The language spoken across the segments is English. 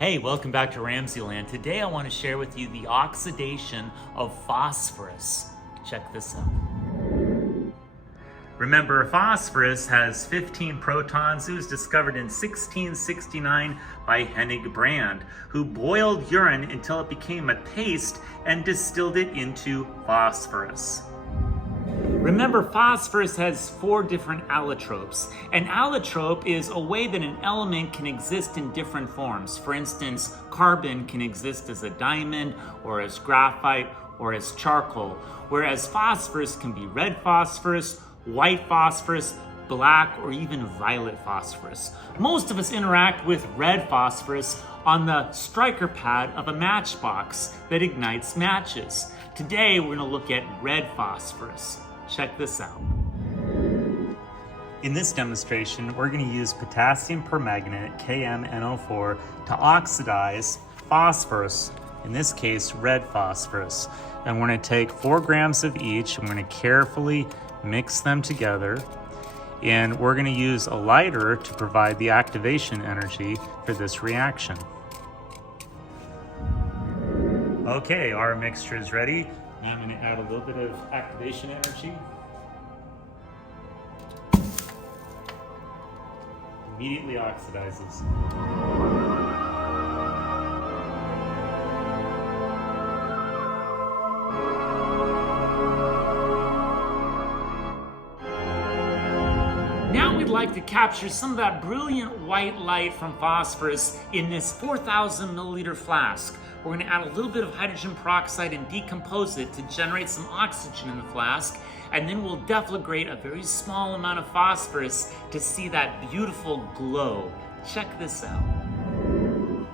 Hey, welcome back to RamZland. Today I want to share with you the oxidation of phosphorus. Check this out. Remember, phosphorus has 15 protons. It was discovered in 1669 by Hennig Brand, who boiled urine until it became a paste and distilled it into phosphorus. Remember, phosphorus has 4 different allotropes. An allotrope is a way that an element can exist in different forms. For instance, carbon can exist as a diamond, or as graphite, or as charcoal, whereas phosphorus can be red phosphorus, white phosphorus, black, or even violet phosphorus. Most of us interact with red phosphorus on the striker pad of a matchbox that ignites matches. Today, we're going to look at red phosphorus. Check this out. In this demonstration, we're going to use potassium permanganate, KMNO4, to oxidize phosphorus, in this case, red phosphorus. And we're going to take 4 grams of each, and we're going to carefully mix them together. And we're going to use a lighter to provide the activation energy for this reaction. Okay, our mixture is ready. Now I'm going to add a little bit of activation energy. Immediately oxidizes. Now we'd like to capture some of that brilliant white light from phosphorus in this 4,000 milliliter flask. We're going to add a little bit of hydrogen peroxide and decompose it to generate some oxygen in the flask, and then we'll deflagrate a very small amount of phosphorus to see that beautiful glow. Check this out.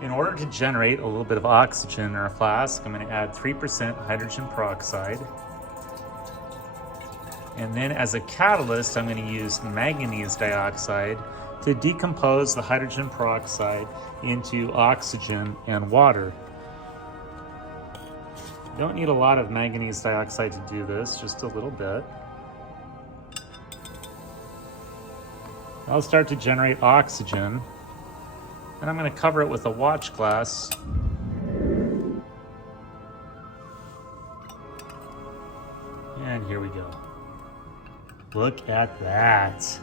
In order to generate a little bit of oxygen in our flask, I'm going to add 3% hydrogen peroxide. And then as a catalyst, I'm going to use manganese dioxide to decompose the hydrogen peroxide into oxygen and water. You don't need a lot of manganese dioxide to do this, just a little bit. I'll start to generate oxygen, and I'm going to cover it with a watch glass. And here we go. Look at that.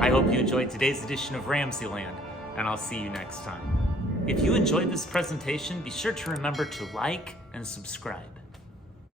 I hope you enjoyed today's edition of RamZland, and I'll see you next time. If you enjoyed this presentation, be sure to remember to like and subscribe.